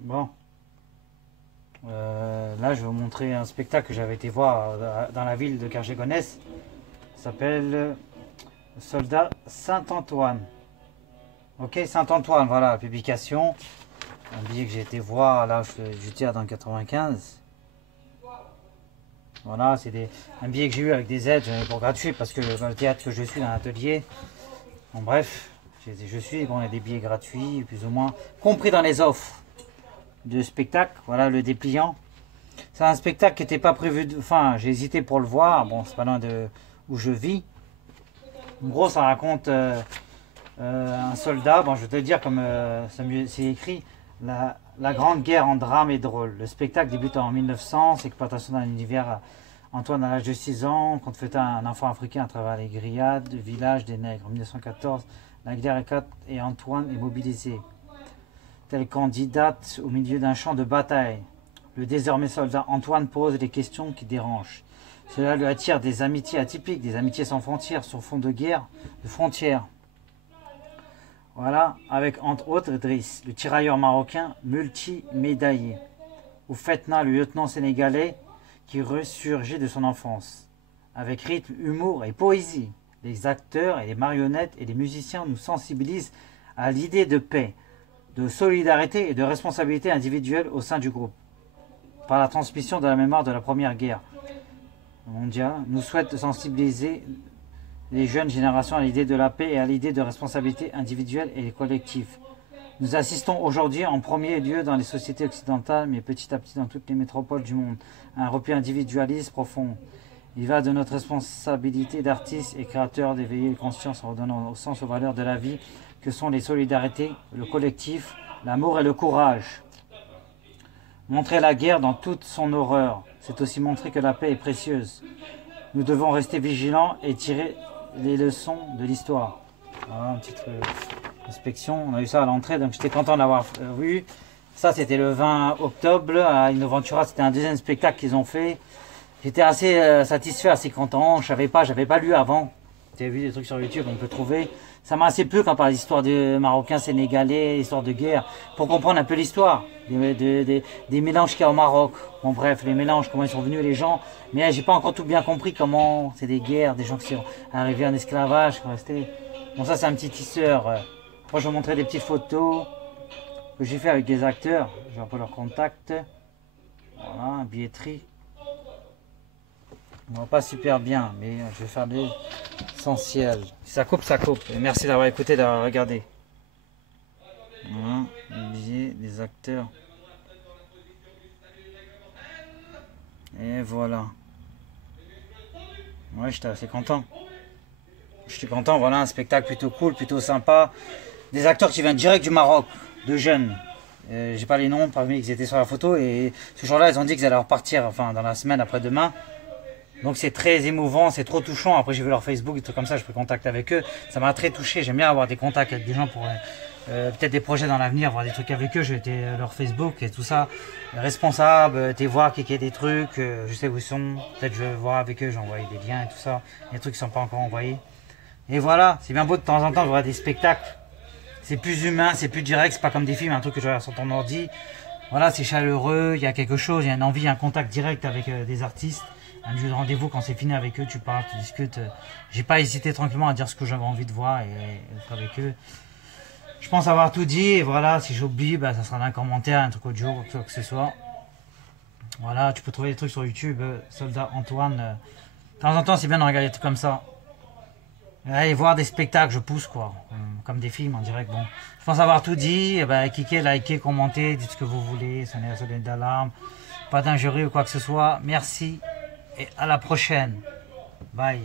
Bon, là je vais vous montrer un spectacle que j'avais été voir dans la ville de Cargégonès. Ça s'appelle Soldat Saint-Antoine. Ok, Saint-Antoine, voilà la publication. Un billet que j'ai été voir là, je tire dans le 95. Voilà, c'est un billet que j'ai eu avec des aides pour gratuit parce que dans le théâtre que je suis, dans l'atelier. Bon, bref, je suis, bon, il y a des billets gratuits, plus ou moins, compris dans les offres de spectacle. Voilà le dépliant. C'est un spectacle qui n'était pas prévu, enfin, j'ai hésité pour le voir. Bon, c'est pas loin de où je vis. En gros, ça raconte un soldat. Bon, je vais te le dire comme c'est écrit. La Grande Guerre en drame et drôle. Le spectacle débute en 1900, exploitation d'un univers. Antoine, à l'âge de 6 ans, compte fêter un enfant africain à travers les grillades, village des nègres. En 1914, la guerre éclate et Antoine est mobilisé. Tel candidate au milieu d'un champ de bataille. Le désormais soldat Antoine pose des questions qui dérangent. Cela lui attire des amitiés atypiques, des amitiés sans frontières, sur fond de guerre, de frontières. Voilà, avec entre autres Driss, le tirailleur marocain multimédaillé, ou Fetna, le lieutenant sénégalais qui ressurgit de son enfance. Avec rythme, humour et poésie, les acteurs et les marionnettes et les musiciens nous sensibilisent à l'idée de paix, de solidarité et de responsabilité individuelle au sein du groupe. Par la transmission de la mémoire de la Première Guerre mondiale, nous souhaite sensibiliser les jeunes générations à l'idée de la paix et à l'idée de responsabilité individuelle et collective. Nous assistons aujourd'hui en premier lieu dans les sociétés occidentales, mais petit à petit dans toutes les métropoles du monde, à un repli individualiste profond. Il va de notre responsabilité d'artistes et créateurs d'éveiller les consciences en redonnant au sens aux valeurs de la vie que sont les solidarités, le collectif, l'amour et le courage. Montrer la guerre dans toute son horreur, c'est aussi montrer que la paix est précieuse. Nous devons rester vigilants et tirer les leçons de l'histoire. Voilà, une petite inspection. On a eu ça à l'entrée, donc j'étais content d'avoir vu. Ça, c'était le 20 octobre à Innoventura. C'était un deuxième spectacle qu'ils ont fait. J'étais assez satisfait, assez content. Je savais pas, j'avais pas lu avant. J'ai vu des trucs sur YouTube, on peut trouver. Ça m'a assez plu quand on parle d'histoire de Marocains, Sénégalais, histoire de guerre, pour comprendre un peu l'histoire des mélanges qu'il y a au Maroc. Bon bref, les mélanges, comment ils sont venus les gens. Mais j'ai pas encore tout bien compris comment c'est des guerres, des gens qui sont arrivés en esclavage, qui sont restés. Bon ça c'est un petit tisseur. Moi je vais vous montrer des petites photos que j'ai fait avec des acteurs. J'ai un peu leur contact. Voilà, billetterie. On voit pas super bien, mais je vais faire l'essentiel. Si ça coupe, ça coupe. Et merci d'avoir écouté, d'avoir regardé. Voilà, les billets, les acteurs. Et voilà. Ouais, j'étais assez content. J'étais content, voilà, un spectacle plutôt cool, plutôt sympa. Des acteurs qui viennent direct du Maroc, de jeunes. J'ai pas les noms parmi qu'ils étaient sur la photo. Et ce jour-là, ils ont dit qu'ils allaient repartir, enfin, dans la semaine après-demain. Donc c'est très émouvant, c'est trop touchant. Après j'ai vu leur Facebook, des trucs comme ça, je peux contacter avec eux. Ça m'a très touché, j'aime bien avoir des contacts avec des gens pour peut-être des projets dans l'avenir, voir des trucs avec eux. J'ai été leur Facebook et tout ça, responsable, t'es voir qu'il y a des trucs, je sais où ils sont. Peut-être je vais voir avec eux, j'ai envoyé des liens et tout ça. Il y a des trucs qui ne sont pas encore envoyés. Et voilà, c'est bien beau de temps en temps de voir des spectacles. C'est plus humain, c'est plus direct, c'est pas comme des films, un truc que je regarde sur ton ordi. Voilà, c'est chaleureux, il y a quelque chose, il y a une envie, un contact direct avec des artistes. Un lieu de rendez-vous, quand c'est fini avec eux, tu parles, tu discutes. J'ai pas hésité tranquillement à dire ce que j'avais envie de voir et être avec eux. Je pense avoir tout dit et voilà, si j'oublie, bah, ça sera dans un commentaire, un truc audio, quoi que ce soit. Voilà, tu peux trouver des trucs sur YouTube, Soldat Antoine. De temps en temps, c'est bien de regarder des trucs comme ça. Et aller voir des spectacles, je pousse quoi, comme des films en direct. Bon, je pense avoir tout dit. Et bah, cliquez, likez, commentez, dites ce que vous voulez, sonnez la sonnette d'alarme, pas d'injurier ou quoi que ce soit. Merci. Et à la prochaine. Bye.